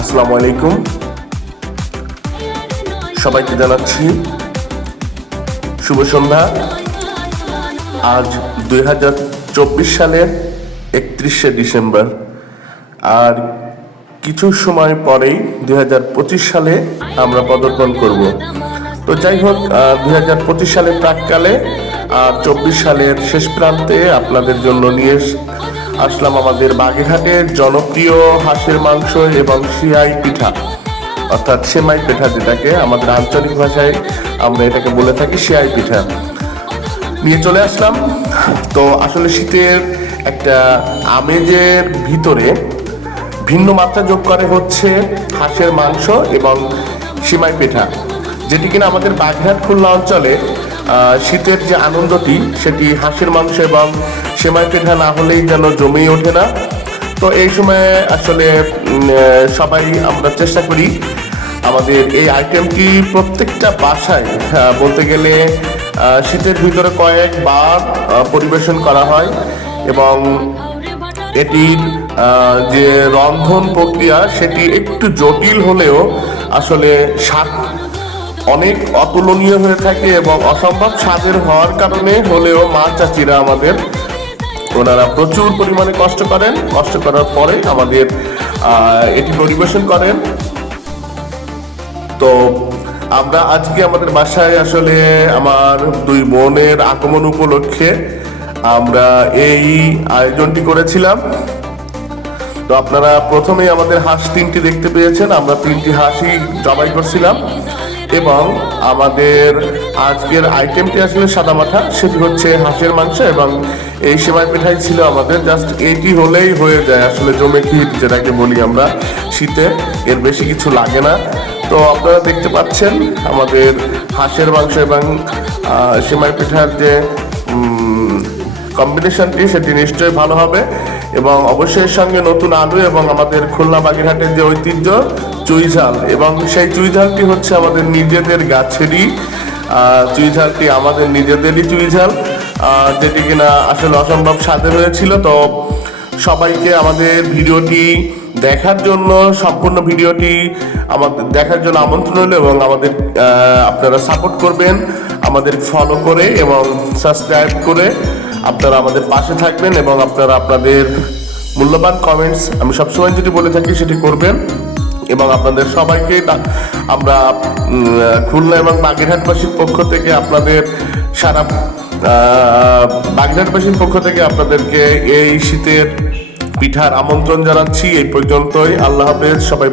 আসসালামু আলাইকুম। সবাইকে জানাচ্ছি শুভ সন্ধ্যা। আজ দুই হাজার চব্বিশ সালের একত্রিশে ডিসেম্বর। আর কিছু সময় পরেই দুই হাজার পঁচিশ সালে আমরা পদার্পণ করব। তো যাই হোক দুই হাজার পঁচিশ সালের প্রাককালে আর চব্বিশ সালের শেষ প্রান্তে আপনাদের জন্য নিয়ে আসলাম আমাদের বাগেরহাটের জনপ্রিয় হাঁসের মাংস এবং সিয়াই পিঠা। অর্থাৎ সেমাই পিঠা যেটাকে আমাদের আঞ্চলিক ভাষায় আমরা এটাকে বলে থাকি সিয়াই পিঠা। নিয়ে চলে আসলাম। তো আসলে শীতের একটা আমেজের ভিতরে ভিন্ন মাত্রা যোগ করে হচ্ছে হাঁসের মাংস এবং সিমাই পিঠা। যেটি কিনা আমাদের বাগেরহাট খুলনা অঞ্চলে শীতের যে আনন্দটি, সেটি হাঁসের মাংস এবং সেমাই পিঠা না হলেই যেন জমেই ওঠে না। তো এই সময়ে আসলে সবাই আমরা চেষ্টা করি আমাদের এই আইটেমটি প্রত্যেকটা বাসায় আহ, বলতে গেলে শীতের ভিতরে কয়েকবার পরিবেশন করা হয় এবং এটির যে রন্ধন প্রক্রিয়া সেটি একটু জটিল হলেও আসলে স্বাদ অনেক অতুলনীয় হয়ে থাকে এবং অসম্ভব স্বাদের হওয়ার কারণে হলেও মা চাচিরা আমাদের ওনারা প্রচুর পরিমাণে কষ্ট করেন। কষ্ট করার পরে আমাদের এটি পরিবেশন করেন। তো আমরা আজকে আমাদের বাসায় আসলে আমার দুই বোনের আগমন উপলক্ষে আমরা এই আয়োজনটি করেছিলাম। তো আপনারা প্রথমেই আমাদের হাঁস তিনটি দেখতে পেয়েছেন। আমরা তিনটি হাঁসই জবাই করছিলাম এবং আমাদের আজকের আইটেমটি আসলে সাদামাঠা সেটি হচ্ছে হাঁসের মাংস এবং এই সেমাই পিঠাই ছিল আমাদের। জাস্ট এটি হলেই হয়ে যায় আসলে জমে ক্ষীর, যেটাকে বলি আমরা শীতে। এর বেশি কিছু লাগে না। তো আপনারা দেখতে পাচ্ছেন আমাদের হাঁসের মাংস এবং সেমাই পিঠার যে কম্বিনেশনটি সেটি নিশ্চয়ই ভালো হবে। এবং অবশ্যই সঙ্গে নতুন আলু এবং আমাদের খুলনা বাগেরহাটের যে ঐতিহ্য, চুই ঝাল। এবং সেই চুই ঝালটি হচ্ছে আমাদের নিজেদের গাছেরই চুই আমাদের নিজেদেরই চুই ঝাল যেটি কিনা আসলে অসম্ভব স্বাদের হয়েছিল তো সবাইকে আমাদের ভিডিওটি দেখার জন্য, সম্পূর্ণ ভিডিওটি আমাদের দেখার জন্য আমন্ত্রণ হলো এবং আমাদের আপনারা সাপোর্ট করবেন, আমাদের ফলো করে এবং সাবস্ক্রাইব করে আপনারা আমাদের পাশে থাকবেন এবং আপনারা আপনাদের মূল্যবান কমেন্টস আমি সবসময় যেটি বলে থাকি সেটি করবেন। এবং আপনাদের সবাইকে আমরা খুলনা এবং বাগেরহাটবাসীর পক্ষ থেকে আপনাদের সারা বাগেরহাটবাসীর পক্ষ থেকে আপনাদেরকে এই শীতের পিঠার আমন্ত্রণ জানাচ্ছি। এই পর্যন্তই। আল্লাহ হাফেজ। সবাই